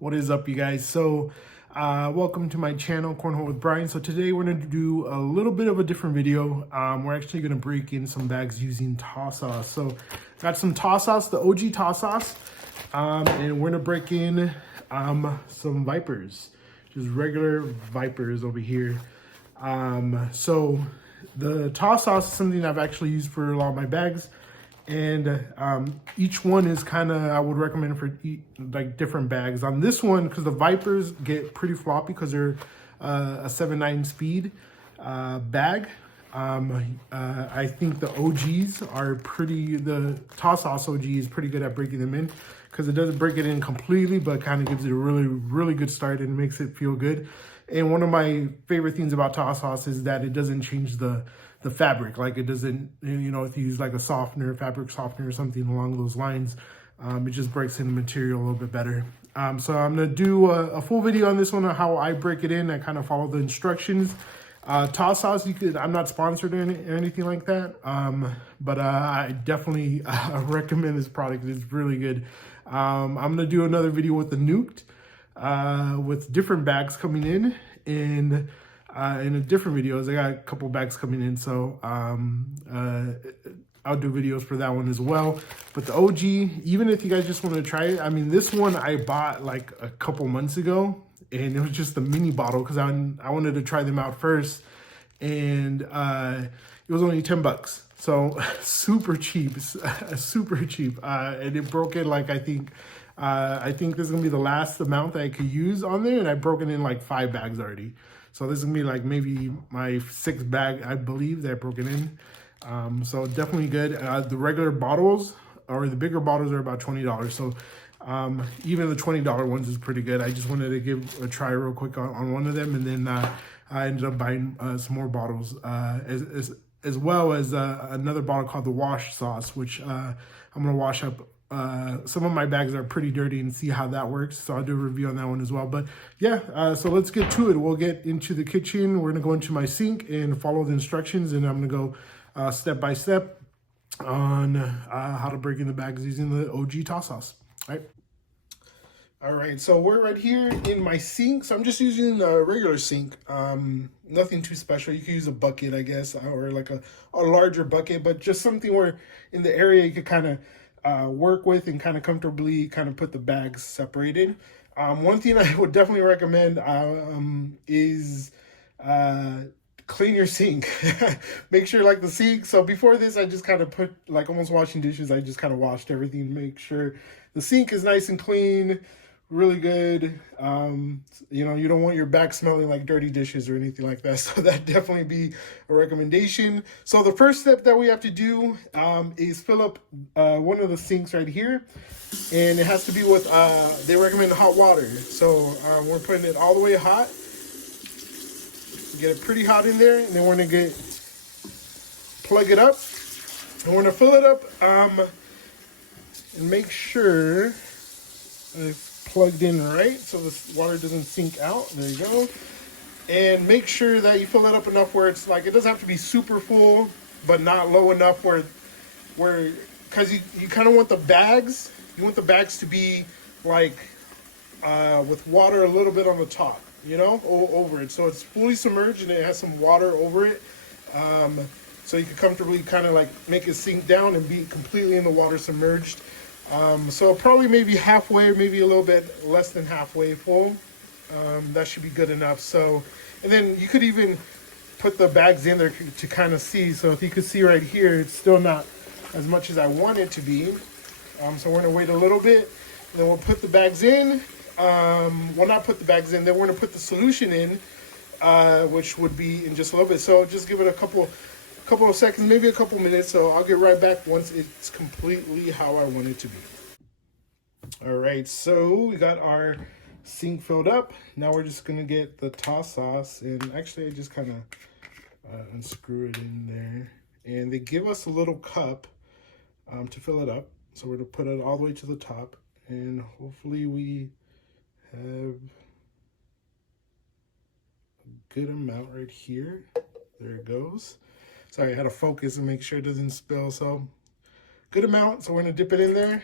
What is up, you guys? So welcome to my channel, Cornhole with Brian. So today we're going to do a little bit of a different video. We're actually going to break in some bags using Taw sauce. So got some Taw sauce, the OG Taw sauce, and we're going to break in some Vipers, just regular Vipers over here. So the Taw sauce is something I've actually used for a lot of my bags. And each one is kind of, I would recommend for like different bags. On this one, because the Vipers get pretty floppy because they're a 7.9 speed bag. I think the OGs are the Taw sauce OG is pretty good at breaking them in, because it doesn't break it in completely, but kind of gives it a really good start and makes it feel good. And one of my favorite things about Taw sauce is that it doesn't change the fabric. Like, it doesn't, you know, if you use like a softener, fabric softener or something along those lines, it just breaks in the material a little bit better. So I'm gonna do a full video on this one on how I break it in. I kind of follow the instructions. Taw sauce, I'm not sponsored or anything like that, but I definitely recommend this product. It's really good. I'm gonna do another video with the Nuked, with different bags coming in, and in a different videos. I got a couple bags coming in, so I'll do videos for that one as well. But the OG, even if you guys just want to try it, I mean, this one I bought like a couple months ago, and it was just the mini bottle because I wanted to try them out first, and it was only $10. So super cheap, super cheap, and it broke it like I think this is gonna be the last amount that I could use on there, and I broke it in like 5 bags already. So this is gonna be like maybe my 6th bag, I believe, that I broke it in. So definitely good. The regular bottles, or the bigger bottles, are about $20. So even the $20 ones is pretty good. I just wanted to give a try real quick on one of them, and then I ended up buying some more bottles, as well as another bottle called the Wash Sauce, which I'm gonna wash up. Some of my bags are pretty dirty and see how that works, so I'll do a review on that one as well. But yeah, so let's get to it. We'll get into the kitchen. We're gonna go into my sink and follow the instructions, and I'm gonna go step by step on how to break in the bags using the OG Taw sauce. All right, so we're right here in my sink. So I'm just using a regular sink, nothing too special. You could use a bucket, I guess, or like a larger bucket, but just something where in the area you could kind of work with and kind of comfortably kind of put the bags separated. One thing I would definitely recommend is clean your sink. Make sure, like, the sink, so before this I just kind of put, like, almost washing dishes, I just kind of washed everything, make sure the sink is nice and clean, really good. You know, you don't want your back smelling like dirty dishes or anything like that, so that definitely be a recommendation. So the first step that we have to do is fill up one of the sinks right here, and it has to be with they recommend hot water. So we're putting it all the way hot, get it pretty hot in there, and then we're gonna plug it up, and we're gonna fill it up and make sure it's plugged in right so the water doesn't sink out. There you go. And make sure that you fill it up enough where it's like, it doesn't have to be super full, but not low enough where because you kind of want the bags, to be like with water a little bit on the top, you know, over it, so it's fully submerged and it has some water over it, so you can comfortably kind of like make it sink down and be completely in the water submerged. So probably maybe halfway, or maybe a little bit less than halfway full. That should be good enough. So, and then you could even put the bags in there to kind of see. So if you could see right here, it's still not as much as I want it to be. So we're gonna wait a little bit, and then we'll put the bags in. Well, not put the bags in, then we're gonna put the solution in, which would be in just a little bit. So just give it a couple of seconds, maybe a couple minutes, so I'll get right back once it's completely how I want it to be. All right, so we got our sink filled up. Now we're just gonna get the Taw sauce, and actually I just kind of unscrew it in there, and they give us a little cup to fill it up, so we're gonna put it all the way to the top, and hopefully we have a good amount right here. There it goes. Sorry, I had to focus and make sure it doesn't spill. So good amount. So we're gonna dip it in there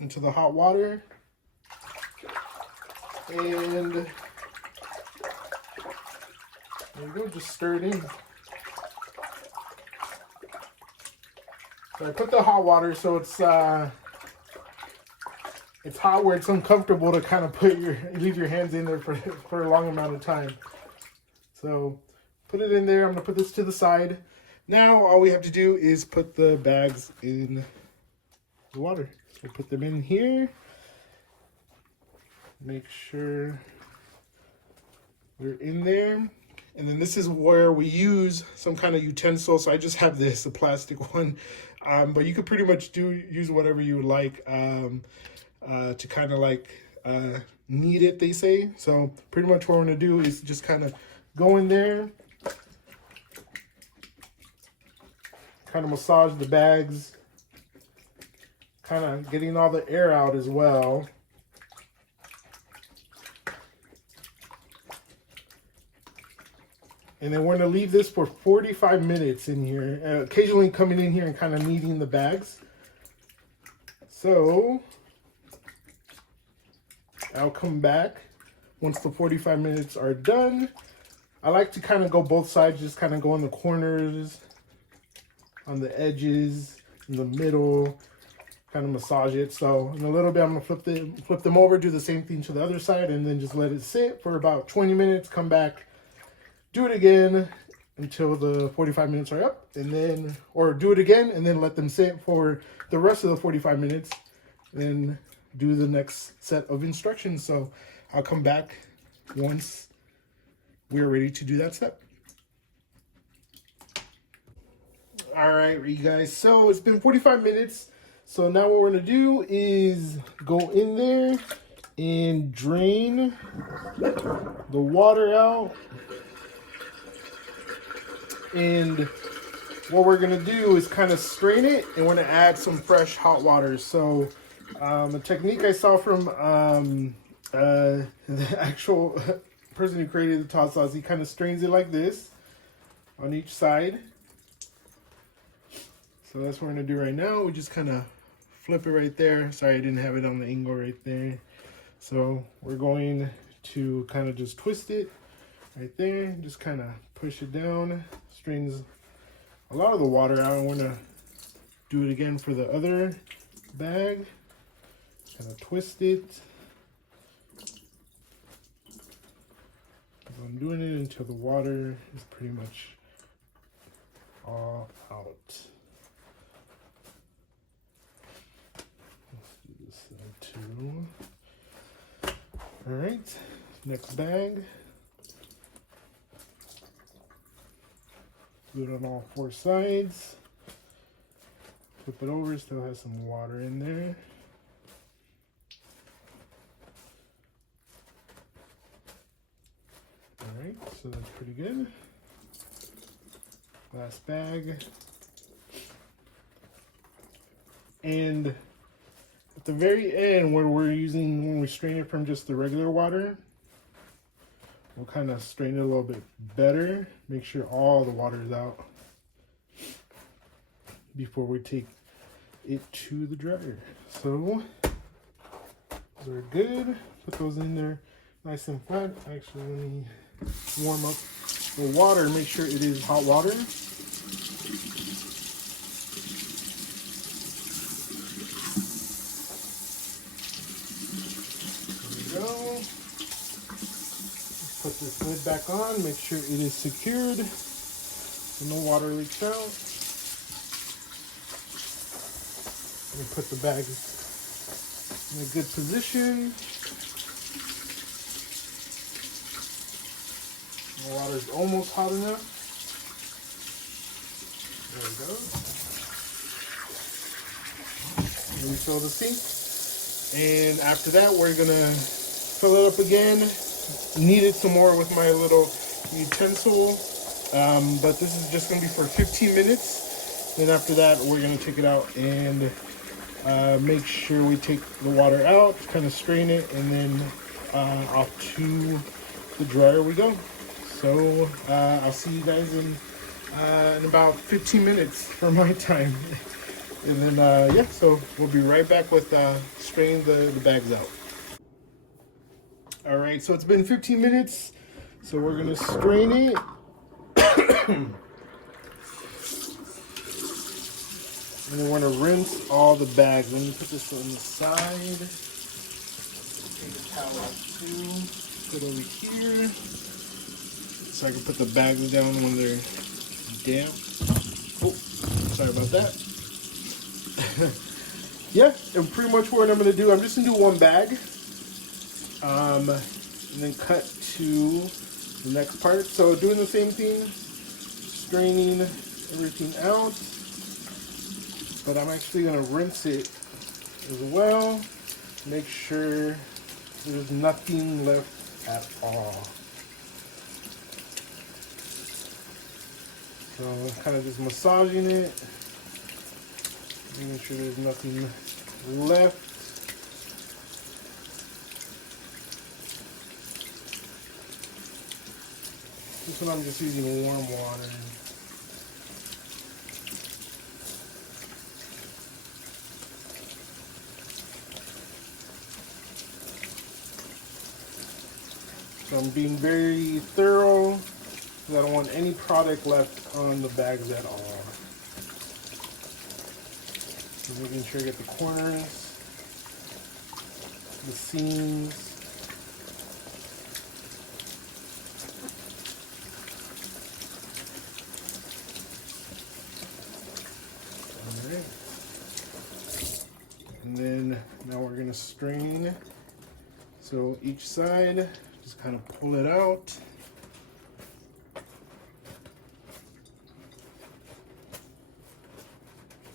into the hot water. And there you go, just stir it in. So I put the hot water so it's hot where it's uncomfortable to kind of leave your hands in there for a long amount of time. So put it in there. I'm gonna put this to the side. Now all we have to do is put the bags in the water. So put them in here. Make sure they're in there. And then this is where we use some kind of utensil. So I just have this, a plastic one. But you could pretty much use whatever you would like to kind of like knead it, they say. So pretty much what we're gonna do is just kind of go in there, kind of massage the bags, kind of getting all the air out as well. And then we're going to leave this for 45 minutes in here, occasionally coming in here and kind of kneading the bags. So I'll come back once the 45 minutes are done. I like to kind of go both sides, just kind of go in the corners, on the edges, in the middle, kind of massage it. So in a little bit, I'm going to flip them over, do the same thing to the other side, and then just let it sit for about 20 minutes, come back, do it again until the 45 minutes are up, and then, or do it again and then let them sit for the rest of the 45 minutes, then do the next set of instructions. So I'll come back once we're ready to do that step. All right, you guys, so it's been 45 minutes. So now what we're gonna do is go in there and drain the water out. And what we're gonna do is kind of strain it, and we're gonna add some fresh hot water. So a technique I saw from the actual person who created the todd sauce, he kind of strains it like this on each side. So that's what we're gonna do right now. We just kind of flip it right there. Sorry, I didn't have it on the angle right there. So we're going to kind of just twist it right there, just kind of push it down. Strains a lot of the water out. I want to do it again for the other bag. Kind of twist it. I'm doing it until the water is pretty much all out. Let's do this side too. All right, next bag. Do it on all four sides. Flip it over, still has some water in there. All right, so that's pretty good. Last bag. And at the very end, when we strain it from just the regular water, we'll kind of strain it a little bit better. Make sure all the water is out before we take it to the dryer. So those are good. Put those in there nice and flat. Actually, let me warm up the water. Make sure it is hot water. There we go. Put this lid back on, make sure it is secured so no water leaks out. And put the bag in a good position. The water is almost hot enough. There we go. Refill the sink. And after that, we're gonna fill it up again. Knead it some more with my little utensil, but this is just going to be for 15 minutes. Then after that, we're going to take it out and make sure we take the water out, kind of strain it, and then off to the dryer we go. So I'll see you guys in about 15 minutes for my time. And then, yeah, so we'll be right back with straining the bags out. All right, so it's been 15 minutes. So we're gonna strain it. And then we're gonna rinse all the bags. Let me put this on the side. Take a towel out too. Put it over here. So I can put the bags down when they're damp. Oh, sorry about that. Yeah, and pretty much what I'm gonna do, I'm just gonna do one bag. And then cut to the next part. So doing the same thing, straining everything out. But I'm actually gonna rinse it as well. Make sure there's nothing left at all. So I'm kind of just massaging it, making sure there's nothing left. This one I'm just using warm water. So I'm being very thorough because I don't want any product left on the bags at all. So making sure I get the corners, the seams. All right. And then now we're gonna strain. So each side, just kind of pull it out.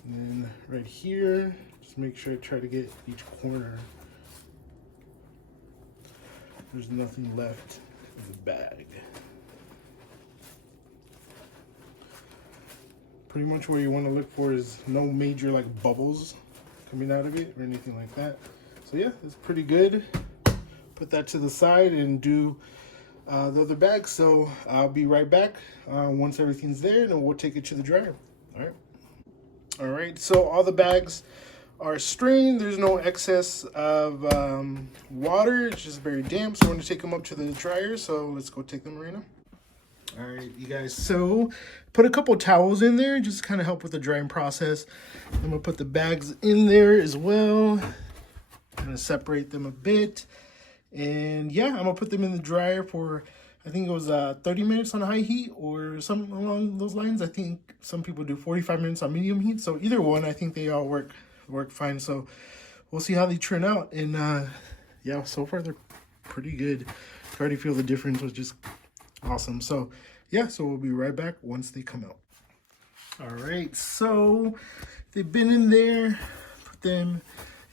And then right here, just make sure I try to get each corner. There's nothing left in the bag. Pretty much where you want to look for is no major like bubbles coming out of it or anything like that. So yeah, it's pretty good. Put that to the side and do the other bag. So I'll be right back once everything's there, and then we'll take it to the dryer. All right, so all the bags are strained. There's no excess of water. It's just very damp, so we're gonna take them up to the dryer. So let's go take them right now. All right, you guys, so put a couple towels in there, just kind of help with the drying process. I'm gonna put the bags in there as well. I'm gonna separate them a bit. And yeah, I'm gonna put them in the dryer for, I think it was 30 minutes on high heat or something along those lines. I think some people do 45 minutes on medium heat. So either one, I think they all work fine. So we'll see how they turn out. And yeah, so far they're pretty good. I already feel the difference, which is awesome. So yeah, so we'll be right back once they come out. All right, so they've been in there, put them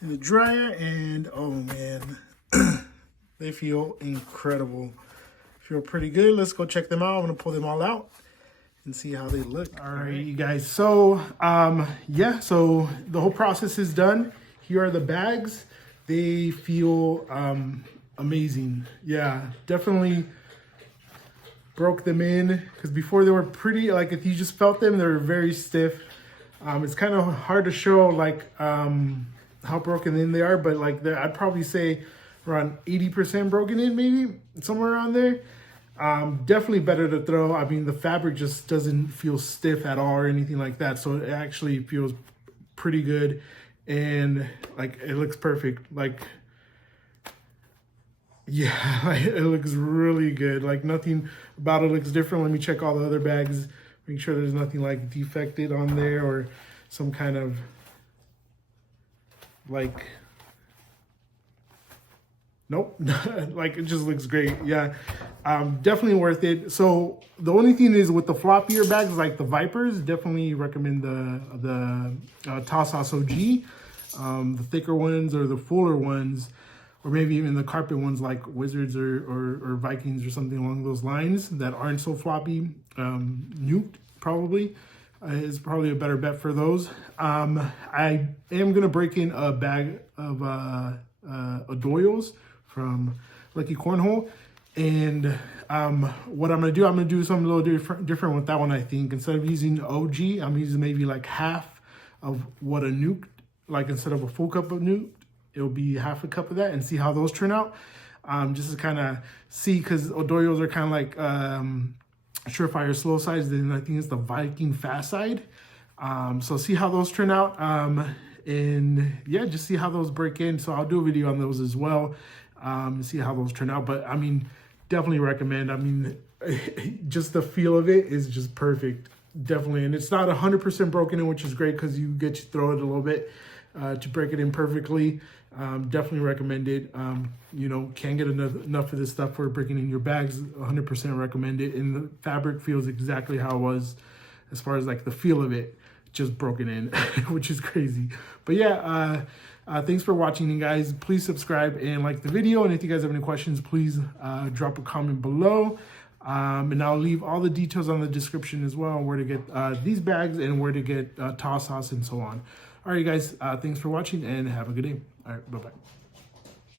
in the dryer, and oh man, they feel incredible. Feel pretty good. Let's go check them out. I'm gonna pull them all out and see how they look. All right, you guys. So yeah, so the whole process is done. Here are the bags. They feel amazing. Yeah, definitely broke them in, because before they were pretty, like if you just felt them, they were very stiff. It's kind of hard to show like how broken in they are, but like I'd probably say around 80% broken in, maybe somewhere around there. Definitely better to throw. I mean, the fabric just doesn't feel stiff at all or anything like that. So it actually feels pretty good, and like it looks perfect. Like, yeah, it looks really good. Like nothing about it looks different. Let me check all the other bags, make sure there's nothing like defected on there or some kind of like, nope. Like it just looks great. Yeah, definitely worth it. So the only thing is with the floppier bags like the Vipers, definitely recommend the Tassos OG. The thicker ones or the fuller ones, or maybe even the carpet ones like Wizards or Vikings or something along those lines that aren't so floppy. Nuked probably is probably a better bet for those. I am gonna break in a bag of Doyles from Lucky Cornhole, and what I'm gonna do something a little different with that one. I think instead of using OG, I'm using maybe like half of what a Nuke, like instead of a full cup of Nuke, it'll be half a cup of that, and see how those turn out. just to kind of see, because Odoyos are kind of like Surefire slow sides, then I think it's the Viking fast side. So see how those turn out, and yeah, just see how those break in. So I'll do a video on those as well, see how those turn out. But I mean, definitely recommend. I mean, just the feel of it is just perfect, definitely. And it's not 100% broken in, which is great because you get to throw it a little bit to break it in perfectly. Definitely recommend it. You know, can't get enough of this stuff for breaking in your bags. 100% recommend it. And the fabric feels exactly how it was as far as like the feel of it, just broken in, which is crazy. But yeah, thanks for watching, you guys. Please subscribe and like the video. And if you guys have any questions, please drop a comment below. And I'll leave all the details on the description as well, where to get these bags and where to get toss sauce and so on. All right, guys, thanks for watching and have a good day. All right, bye-bye.